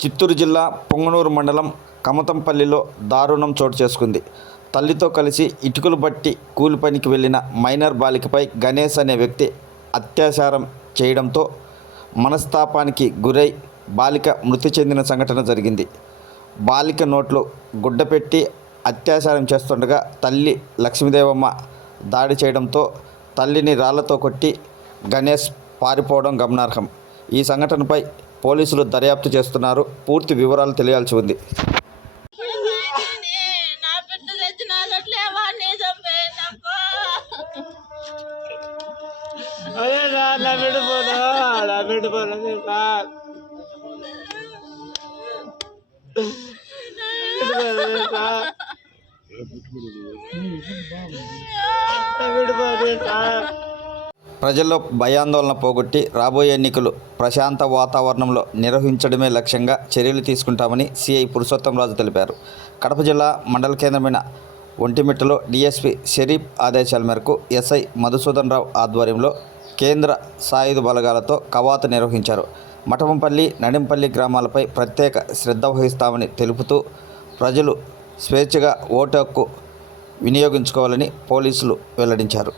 చిత్తూరు జిల్లా పొంగనూరు మండలం కమతంపల్లిలో దారుణం చోటు చేసుకుంది. తల్లితో కలిసి ఇటుకలు బట్టి కూలి పనికి వెళ్లిన మైనర్ బాలికపై గణేష్ అనే వ్యక్తి అత్యాచారం చేయడంతో మనస్తాపానికి గురై బాలిక మృతి చెందిన సంఘటన జరిగింది. బాలిక నోట్లో గుడ్డ పెట్టి అత్యాచారం చేస్తుండగా తల్లి లక్ష్మీదేవమ్మ దాడి చేయడంతో తల్లిని రాళ్లతో కొట్టి గణేష్ పారిపోవడం గమనార్హం. ఈ సంఘటనపై పోలీసులు దర్యాప్తు చేస్తున్నారు. పూర్తి వివరాలు తెలియాల్సి ఉంది. ప్రజల్లో భయాందోళన పోగొట్టి రాబోయే ఎన్నికలు ప్రశాంత వాతావరణంలో నిర్వహించడమే లక్ష్యంగా చర్యలు తీసుకుంటామని సిఐ పురుషోత్తంరాజు తెలిపారు. కడప జిల్లా మండల కేంద్రమైన ఒంటిమిట్టలో డీఎస్పీ షరీఫ్ ఆదేశాల మేరకు ఎస్ఐ మధుసూదన్ రావు ఆధ్వర్యంలో కేంద్ర సాయుధ బలగాలతో కవాతు నిర్వహించారు. మఠంపల్లి, నడింపల్లి గ్రామాలపై ప్రత్యేక శ్రద్ధ వహిస్తామని తెలుపుతూ ప్రజలు స్వేచ్ఛగా ఓటు హక్కు వినియోగించుకోవాలని పోలీసులు వెల్లడించారు.